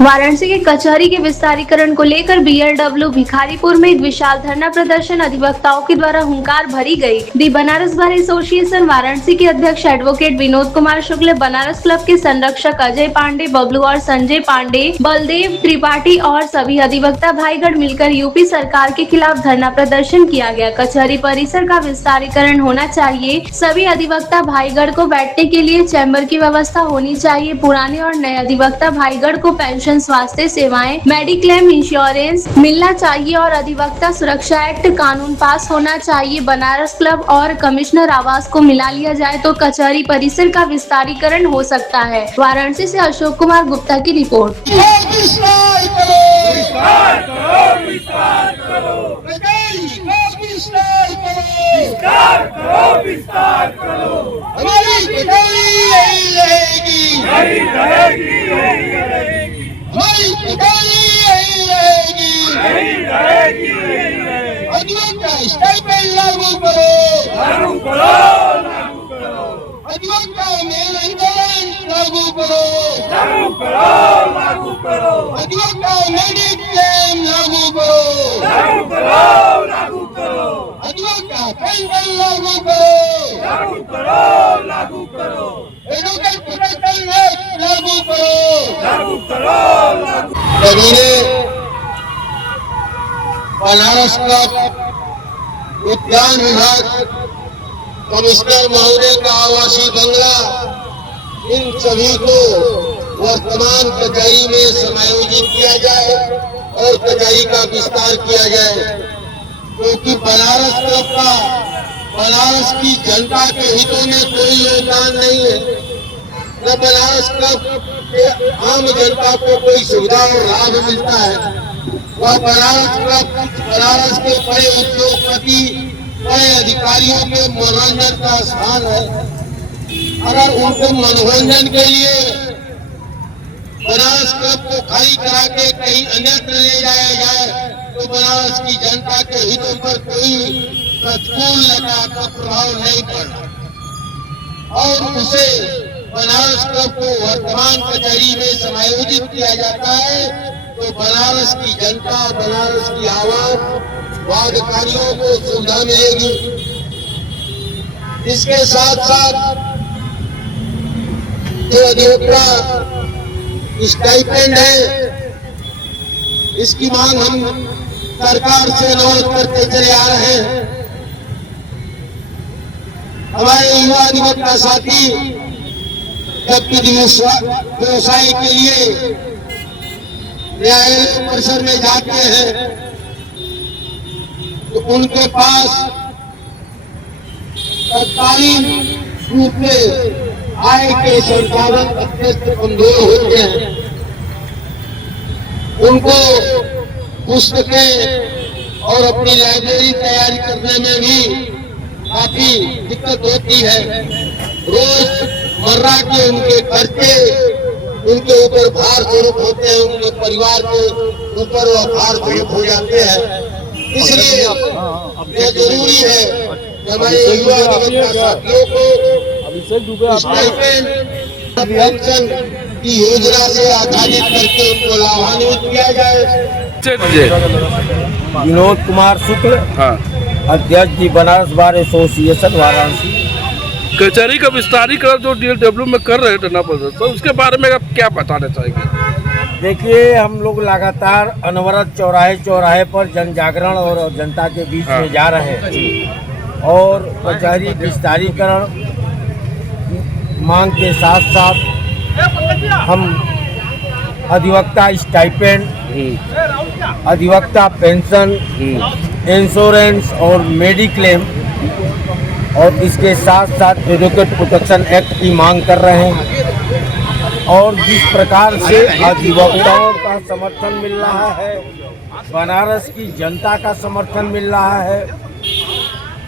वाराणसी के कचहरी के विस्तारीकरण को लेकर बीएलडब्ल्यू भिखारीपुर में एक विशाल धरना प्रदर्शन अधिवक्ताओं के द्वारा हुंकार भरी गई। दी बनारस बार एसोसिएशन वाराणसी के अध्यक्ष एडवोकेट विनोद कुमार शुक्ल, बनारस क्लब के संरक्षक अजय पांडे, बबलू और संजय पांडे, बलदेव त्रिपाठी और सभी अधिवक्ता भाईगढ़ मिलकर यूपी सरकार के खिलाफ धरना प्रदर्शन किया गया। कचहरी परिसर का विस्तारीकरण होना चाहिए। सभी अधिवक्ता भाईगढ़ को बैठने के लिए चैम्बर की व्यवस्था होनी चाहिए। पुराने और नए अधिवक्ता भाईगढ़ को पेंशन, स्वास्थ्य सेवाएं, मेडिक्लेम इंश्योरेंस मिलना चाहिए और अधिवक्ता सुरक्षा एक्ट कानून पास होना चाहिए। बनारस क्लब और कमिश्नर आवास को मिला लिया जाए तो कचहरी परिसर का विस्तारीकरण हो सकता है। वाराणसी से अशोक कुमार गुप्ता की रिपोर्ट। लागू करो, लागू करो, लागू करो। अधिवक्ता मेल इंश्योरेंस लागू करो, लागू करो, लागू करो। अधिवक्ता मेडिक्लेम लागू करो, लागू करो, लागू करो। अधिवक्ता पेंशन लागू करो, लागू करो, लागू करो। एडवोकेट प्रोटेक्शन एक्ट लागू करो, लागू करो, लागू। बनारस का उद्यान विभाग, कमिश्नर महोदय का आवासीय बंगला, इन सभी को वर्तमान कचहरी में समायोजित किया जाए और कचहरी का विस्तार किया जाए, क्योंकि बनारस क्लब का बनारस की जनता के हितों में कोई योगदान नहीं है। न बनारस क्लब के आम जनता को कोई सुविधा और लाभ मिलता है। वह बनारस क्लब बनारस के बड़े उद्योगपति, बड़े अधिकारियों के मनोरंजन का स्थान है। अगर उनको मनोरंजन के लिए बनारस क्लब को खाली करा के कहीं अन्यत्र ले जाया जाए तो बनारस की जनता के हितों पर कोई प्रतिकूल नकारात्मक प्रभाव नहीं पड़ता और उसे बनारस क्लब को वर्तमान कचहरी में समायोजित किया जाता है तो बनारस की जनता, बनारस की आवाम, वादकारियों को सुविधा मिलेगी। इसके साथ साथ जो अधिवक्ता स्टाइपेंड है, इसकी मांग हम सरकार से अनुरोध करते चले आ रहे हैं। हमारे युवा अधिवक्ता साथी जब व्यवसाय के लिए न्यायालय परिसर में जाते हैं तो उनके पास तत्कालीन रूप में आय के संसाधन अत्यंत कमजोर होते हैं। उनको पुस्तकें और अपनी लाइब्रेरी तैयारी करने में भी काफी दिक्कत होती है। रोजमर्रा के उनके खर्चे उनके ऊपर भार स्वरूप होते हैं, उनके परिवार के ऊपर वह भार स्वरूप हो जाते हैं। इसलिए यह जरूरी है कि हमारे युवा अधिवक्ता साथियों को स्टाइपेंड पेंशन की योजना से आधारित करके उनको लाभान्वित किया जाए। विनोद कुमार शुक्ल, अध्यक्ष दी बनारस बार एसोसिएशन वाराणसी। कचहरी का विस्तारीकरण जो डीएलडब्ल्यू में कर रहे हैं धरना प्रदर्शन, तो उसके बारे में आप क्या बताना चाहेंगे? देखिए, हम लोग लगातार अनवरत चौराहे चौराहे पर जन जागरण और जनता के बीच में जा रहे हैं और कचहरी विस्तारीकरण मांग के साथ साथ हम अधिवक्ता स्टाइपेंड, अधिवक्ता पेंशन, इंश्योरेंस और मेडिक्लेम और इसके साथ साथ एडवोकेट प्रोटेक्शन एक्ट की मांग कर रहे हैं। और जिस प्रकार से अधिवक्ताओं का समर्थन मिल रहा है, बनारस की जनता का समर्थन मिल रहा है,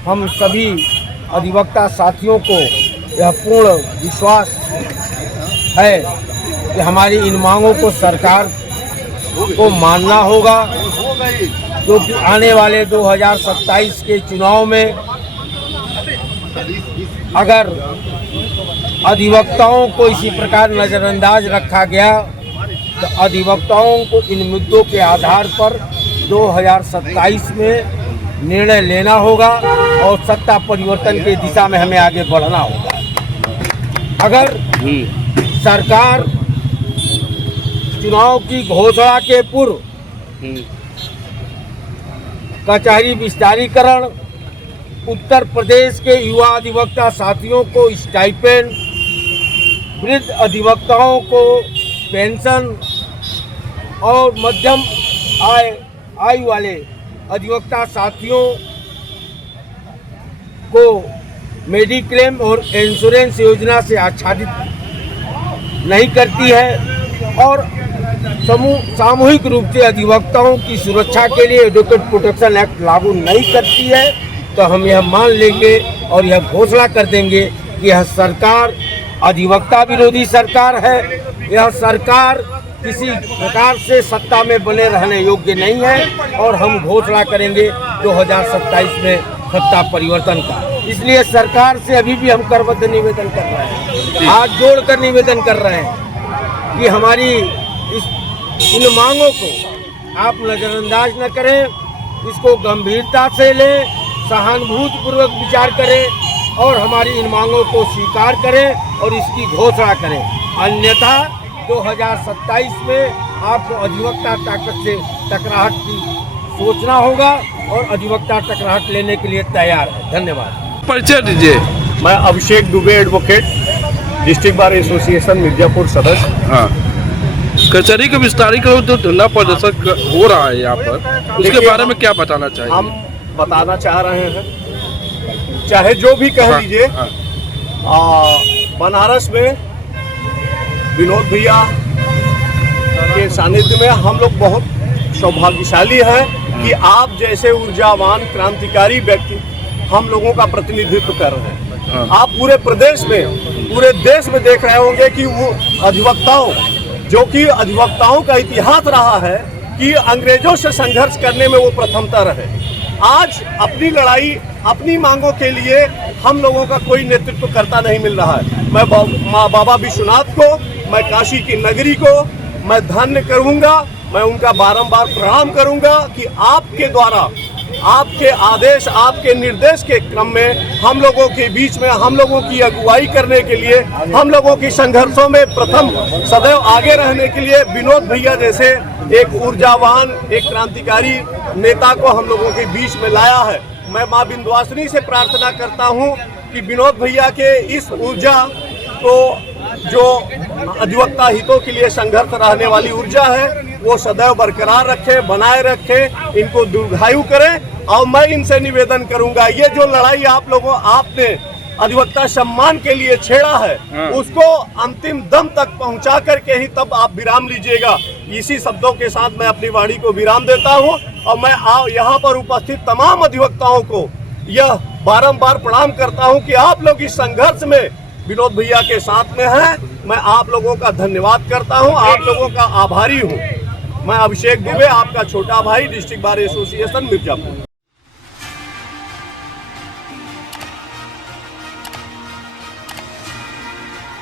हम सभी अधिवक्ता साथियों को यह पूर्ण विश्वास है कि हमारी इन मांगों को सरकार को मानना होगा, क्योंकि आने वाले 2027 के चुनाव में अगर अधिवक्ताओं को इसी प्रकार नज़रअंदाज रखा गया तो अधिवक्ताओं को इन मुद्दों के आधार पर 2027 में निर्णय लेना होगा और सत्ता परिवर्तन की दिशा में हमें आगे बढ़ना होगा। अगर सरकार चुनाव की घोषणा के पूर्व कचहरी विस्तारीकरण, उत्तर प्रदेश के युवा अधिवक्ता साथियों को स्टाइपेंड, वृद्ध अधिवक्ताओं को पेंशन और मध्यम आयु वाले अधिवक्ता साथियों को मेडिक्लेम और इंश्योरेंस योजना से आच्छादित नहीं करती है और सामूहिक रूप से अधिवक्ताओं की सुरक्षा के लिए एडवोकेट प्रोटेक्शन एक्ट लागू नहीं करती है, तो हम यह मान लेंगे और यह घोषणा कर देंगे कि यह सरकार अधिवक्ता विरोधी सरकार है। यह सरकार किसी प्रकार से सत्ता में बने रहने योग्य नहीं है और हम घोषणा करेंगे 2027 में सत्ता परिवर्तन का। इसलिए सरकार से अभी भी हम करबद्ध निवेदन कर रहे हैं, हाथ जोड़कर निवेदन कर रहे हैं कि हमारी इन मांगों को आप नज़रअंदाज न करें, इसको गंभीरता से लें, सहानुभूतिपूर्वक विचार करें और हमारी इन मांगों को स्वीकार करें और इसकी घोषणा करें। अन्यथा 2027 में आपको अधिवक्ता ताकत से टकराहट की सोचना होगा और अधिवक्ता टकराहट लेने के लिए तैयार है। धन्यवाद। परिचय दीजिए। मैं Abhishek Dubey, advocate, district bar association Mirzapur सदस्य। हाँ, कचहरी के विस्तारीकरण जो धरना प्रदर्शन हो रहा है यहाँ पर, उसके बारे में क्या बताना चाहिए? हम बताना चाह रहे हैं, चाहे जो भी कह लीजिए, बनारस में विनोद भैया के सानिध्य में हम लोग बहुत सौभाग्यशाली हैं कि आप जैसे ऊर्जावान क्रांतिकारी व्यक्ति हम लोगों का प्रतिनिधित्व कर रहे हैं। आप पूरे प्रदेश में, पूरे देश में देख रहे होंगे कि वो अधिवक्ताओं, जो कि अधिवक्ताओं का इतिहास रहा है कि अंग्रेजों से संघर्ष करने में वो प्रथमता रहे, आज अपनी लड़ाई, अपनी मांगों के लिए हम लोगों का कोई नेतृत्व करता नहीं मिल रहा है। मैं माँ बाबा विश्वनाथ को, मैं काशी की नगरी को मैं धन्य करूंगा, मैं उनका बारंबार प्रणाम करूंगा कि आपके द्वारा, आपके आदेश, आपके निर्देश के क्रम में हम लोगों के बीच में, हम लोगों की अगुवाई करने के लिए, हम लोगों की संघर्षों में प्रथम सदैव आगे रहने के लिए विनोद भैया जैसे एक ऊर्जावान, एक क्रांतिकारी नेता को हम लोगों के बीच में लाया है। मैं माँ विंध्यवासिनी से प्रार्थना करता हूँ कि विनोद भैया के इस ऊर्जा को, जो अधिवक्ता हितों के लिए संघर्ष रहने वाली ऊर्जा है, वो सदैव बरकरार रखे, बनाए रखे, इनको दीर्घायु करें। और मैं इनसे निवेदन करूंगा, ये जो लड़ाई आप लोगों, आपने अधिवक्ता सम्मान के लिए छेड़ा है, उसको अंतिम दम तक पहुंचा करके ही तब आप विराम लीजिएगा। इसी शब्दों के साथ मैं अपनी वाणी को विराम देता हूं और मैं यहाँ पर उपस्थित तमाम अधिवक्ताओं को यह बारंबार प्रणाम करता हूं कि आप लोग इस संघर्ष में विनोद भैया के साथ में हैं। मैं आप लोगों का धन्यवाद करता हूं, आप लोगों का आभारी हूं। मैं अभिषेक दुबे, आपका छोटा भाई, डिस्ट्रिक्ट बार एसोसिएशन मिर्जापुर।